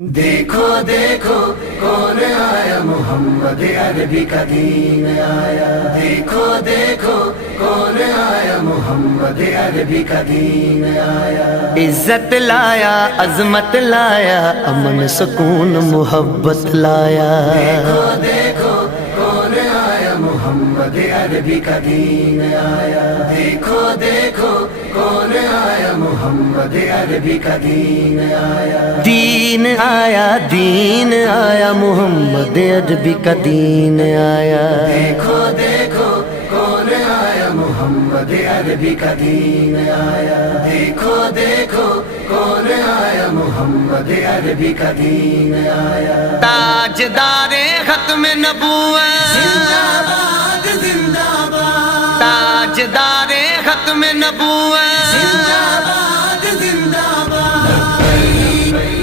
دیکھو دیکھو کون آیا، محمد عربی کا دین آیا۔ دیکھو دیکھو کون آیا، محمد عربی کا دین آیا۔ عزت لایا، عظمت لایا، امن سکون محبت لایا۔ دیکھو دیکھو کون آیا، محمد عربی کا دین آیا۔ دیکھو دیکھو کون آیا، محمد عربی کا دین آیا۔ دین آیا، دین آیا، محمد عربی کا دین آیا۔ دیکھو دیکھو کون آیا، محمد عربی کا دین آیا۔ دیکھو دیکھو کون آیا، محمد عربی کا دین آیا۔ تاجدار ختم نبوت، زندہ باد زندہ باد، تاجدار ختم نبوت، زندہ باد زندہ باد۔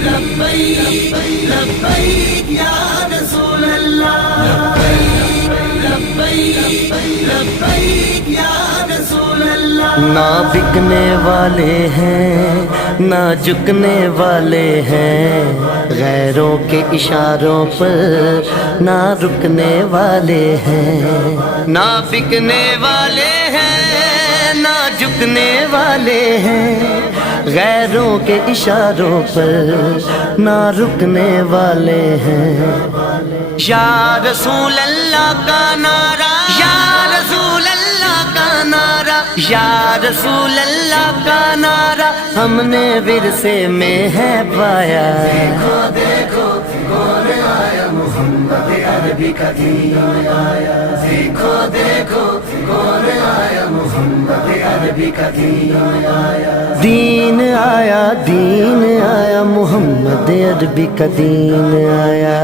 لبیک لبیک یا رسول اللہ، لبیک لبیک یا رسول اللہ۔ نہ بکنے والے ہیں نہ جھکنے والے ہیں، غیروں کے اشاروں پر نہ رکنے والے ہیں۔ نہ بکنے والے ہیں نہ جھکنے والے ہیں، غیروں کے اشاروں پر نہ رکنے والے ہیں۔ یا رسول اللہ کا نعرہ، یا رسول اللہ کا نعرہ، یا رسول اللہ کا نعرہ ہم نے ورثے میں ہے پایا۔ دیکھو دیکھو کون آیا، محمد عربی کا دین آیا۔ دیکھو دیکھو کون آیا، محمد عربی کا دین آیا۔ دین آیا، دین آیا، محمد عربی کا دین آیا۔